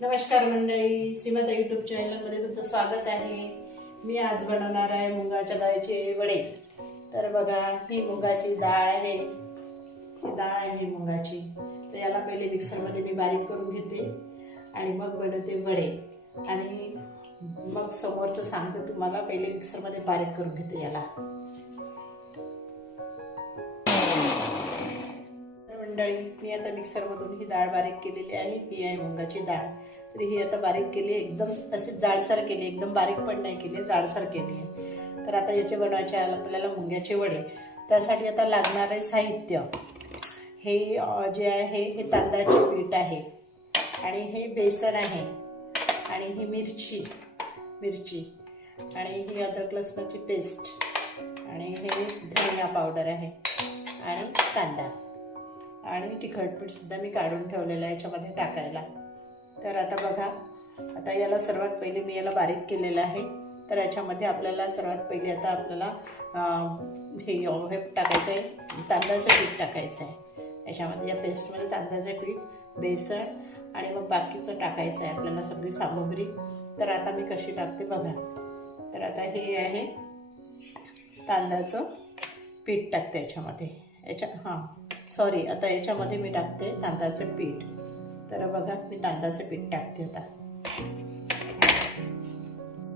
नमस्कार मंडळी, सीमाता यूट्यूब चॅनलमध्ये तुमचं स्वागत आहे। मी आज बनवणार आहे मुगाच्या डाळीचे वडे। तर बघा, ही मुगाची डाळ आहे, ही डाळ आहे मुगाची। तर याला पहिले मिक्सरमध्ये मी बारीक करून घेते आणि मग बनवते वडे। आणि मग समोरचं सांगते तुम्हाला, पहिले मिक्सरमध्ये बारीक करून घेते याला। मंडळी, मी आता मिक्सरमधून ही डाळ बारीक केलेली आहे। ही आहे मुगाची डाळ। तर ही आता बारीक केली, एकदम अशी जाडसर केली, एकदम बारीक पण नाही केली, जाडसर केली आहे। तर आता याचे बनवायचे आहे आपल्याला मुगाचे वडे। त्यासाठी आता लागणारे साहित्य हे जे आहे हे तांदळाचे पीठ आहे, आणि हे बेसन आहे, आणि ही मिरची आणि ही अद्रक लसणाची पेस्ट, आणि हे धनिया पावडर आहे, आणि कांदा आणि तिखट मीठ सुद्धा मी काढून ठेवलेलं आहे याच्यामध्ये टाकायला। तर आता बघा, आता याला सर्वात पहिले मी याला बारीक केलेलं आहे। तर याच्यामध्ये आपल्याला सर्वात पहिले आता आपल्याला हे टाकायचं आहे, तांदळाचं पीठ टाकायचं आहे याच्यामध्ये। या पेस्टमध्ये तांदळाचं पीठ, बेसन आणि मग बाकीचं टाकायचं आहे आपल्याला, सगळी सामग्री। तर आता मी कशी टाकते बघा। तर आता हे आहे तांदळाचं पीठ टाकते याच्यामध्ये, आता याच्यामध्ये मी टाकते तांदळाचं पीठ। तर बघा, मी तांदळाचं पीठ टाकते आता।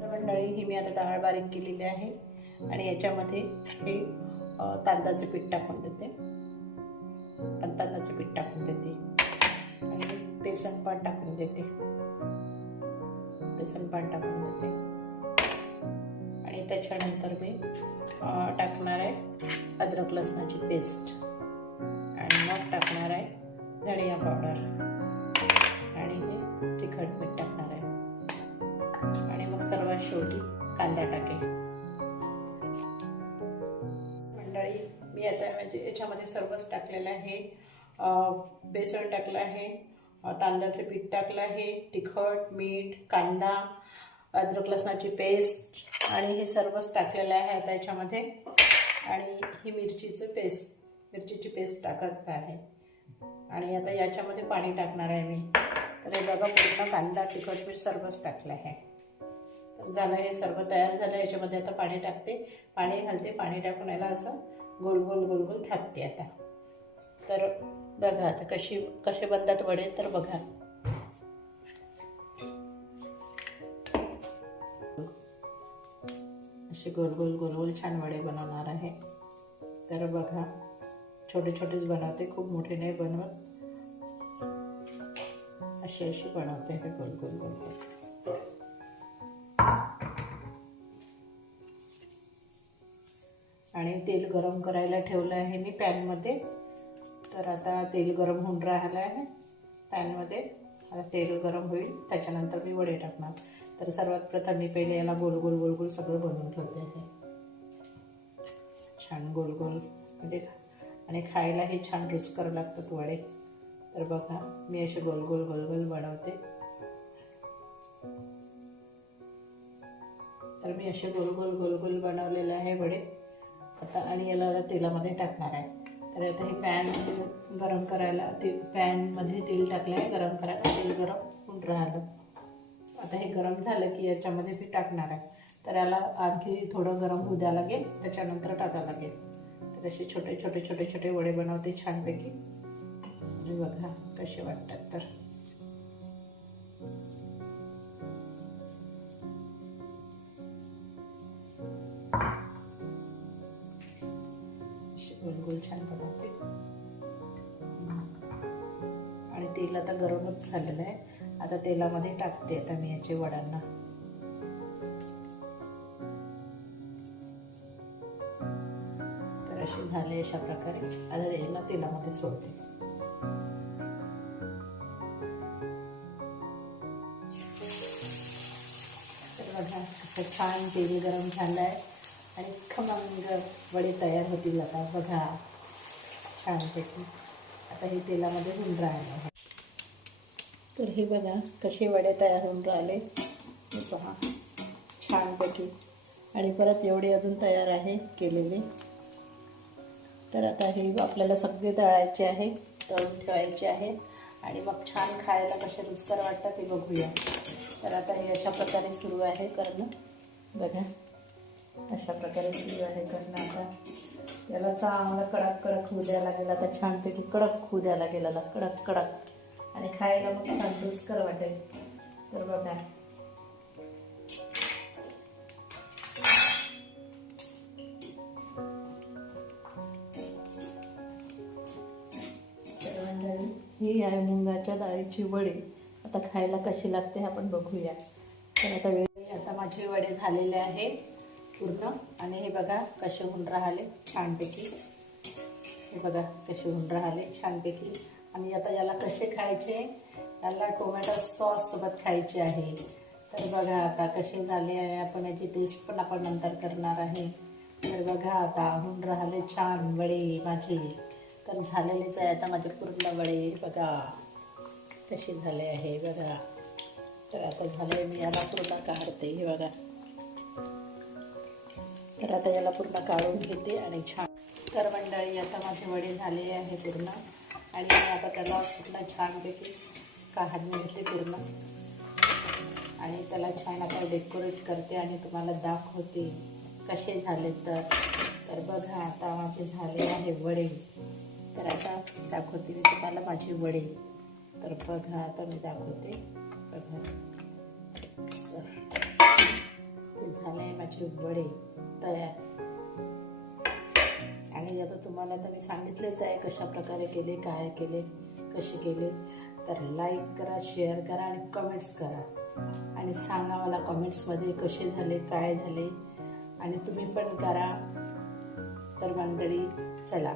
मंडळी, ही मी आता डाळ बारीक केलेली आहे, आणि याच्यामध्ये हे तांदळाचं पीठ टाकून देते, तांदळाचं पीठ टाकून देते, आणि बेसन पण टाकून देते, आणि त्याच्यानंतर मी टाकणार आहे अद्रक लसणाची पेस्ट, आणि मग टाकणार आहे धनिया पावडर, आणि हे तिखट मीठ टाकणार आहे, आणि मग सर्वात शेवटी कांदा टाकेल। मंडळी, मी आता म्हणजे याच्यामध्ये सर्वच टाकलेलं आहे। बेसन टाकलं आहे, तांदळाचं पीठ टाकलं आहे, तिखट, मीठ, कांदा, अद्रक लसणाची पेस्ट, आणि हे सर्वच टाकलेलं आहे आता याच्यामध्ये। आणि ही मिरचीची पेस्ट टाकत आहे, आणि आता याच्यामध्ये पाणी टाकणार आहे मी। तर हे बघा, पूर्ण कांदा, तिखट, मीठ सर्वच टाकलं आहे। तर झालं, हे सर्व तयार झालं। याच्यामध्ये आता पाणी टाकते, पाणी घालते, पाणी टाकून याला असं गोल गोल गोल गोल थापते आता। तर बघा आता कसे बनतात वडे, तर बघा। असे गोल गोल गोल गोल छान वडे बनवणार आहे। तर बघा, छोटे छोटेच बनवते, खूप मोठे नाही बनवत, असे बनवते हे गोल गोल गोल गोल। आणि तेल गरम करायला ठेवलं आहे मी पॅनमध्ये। तर आता तेल गरम होऊन राहिलं आहे पॅनमध्ये। आता तेल गरम होईल, त्याच्यानंतर मी वडे टाकणार। तर सर्वात प्रथम मी पहिले याला गोल गोल गोल गोल सगळं बनवून ठेवते आहे, छान गोल गोल, म्हणजे आणि खायलाही छान रुचकर लागतात वडे। तर बघा, मी असे गोल गोल गोल गोल बनवते। तर मी असे गोल गोल गोल गोल बनवलेले आहे वडे आता, आणि याला तेलामध्ये टाकणार आहे। तर आता हे पॅन गरम करायला, पॅनमध्ये तेल टाकलं आहे गरम करायला, तेल गरम होऊन राहिलं। आता हे गरम झालं की याच्यामध्ये मी टाकणार आहे। तर याला आणखी थोडं गरम होऊ द्यावं लागेल, त्याच्यानंतर टाकावं लागेल। तर असे छोटे छोटे छोटे छोटे वडे बनवते छानपैकी, आणि बघा कसे वाटतात। तर असे गोल गोल छान बनवते, आणि तेल आता गरमच झालेलं आहे। आता तेलामध्ये टाकते आता मी याचे वड्यांना। तर असे झाले अशा प्रकारे, आता याला तेलामध्ये सोडते। तर बघा, असं छान तेल गरम झालं आहे, आणि खमंग वडे तयार होतील आता बघा छानपैकी। आता हे तेलामध्ये होऊन राहिले आहे। तर हे बघा कसे वडे तयार होऊन राहिले, हे पहा छानपैकी, आणि परत एवढे अजून तयार आहे केलेले। तर आता हे आपल्याला सगळे तळायचे आहे, तळून ठेवायचे आहे, आणि मग छान खायला कसे रुचकर वाटतात ते बघूया. तर आता हे अशा प्रकारे सुरू आहे करणं. बघा अशा प्रकारे सुरू आहे करणं. आता त्याला चांगलं कडक कडक होऊ द्यायला लागेल. आता छानपैकी कडक होऊ द्यायला गेलेला कडक कडक आणि खायला मग छान रुचकर वाटेल. तर बघा ही आहे मुंगाच्या डाळीची वडी. आता खायला कशी लागते आपण बघूया. तर आता माझे वडे झालेले आहे पूर्ण. आणि हे बघा कसे होऊन राहिले छानपैकी. हे बघा कसे होऊन राहिले छानपैकी. आणि आता याला कसे खायचे, याला टोमॅटो सॉस सोबत खायचे आहे. तर बघा आता कसे झाले आहे. आपण याची टेस्ट पण आपण नंतर करणार आहे. तर बघा आता होऊन राहिले छान वडे माझे. तर झालेलेच आहे आता माझे पूर्ण वडे. बघा कसे झाले आहे बघा. तर आता झाले, मी याला पूर्ण काढते. हे बघा तर आता याला पूर्ण काढून घेते आणि छान. तर मंडळी आता माझे वडे झाले आहे पूर्ण. आणि आता त्याला पूर्ण छानपैकी काढून घेते पूर्ण. आणि त्याला छान आता डेकोरेट करते आणि तुम्हाला दाखवते कसे झाले. तर बघा आता माझे झाले आहे वडे. तर आता दाखवते मी तुम्हाला माझे वडे. तर बघा आता मी दाखवते. बघा ते झाले माझे वडे तयार. आणि आता तुम्हाला तर मी सांगितलेच आहे कशा प्रकारे केले, काय केले, कसे केले. तर लाईक करा, शेअर करा आणि कमेंट्स करा. आणि सांगा मला कमेंट्समध्ये कसे झाले, काय झाले. आणि तुम्ही पण करा. तर मंडळी चला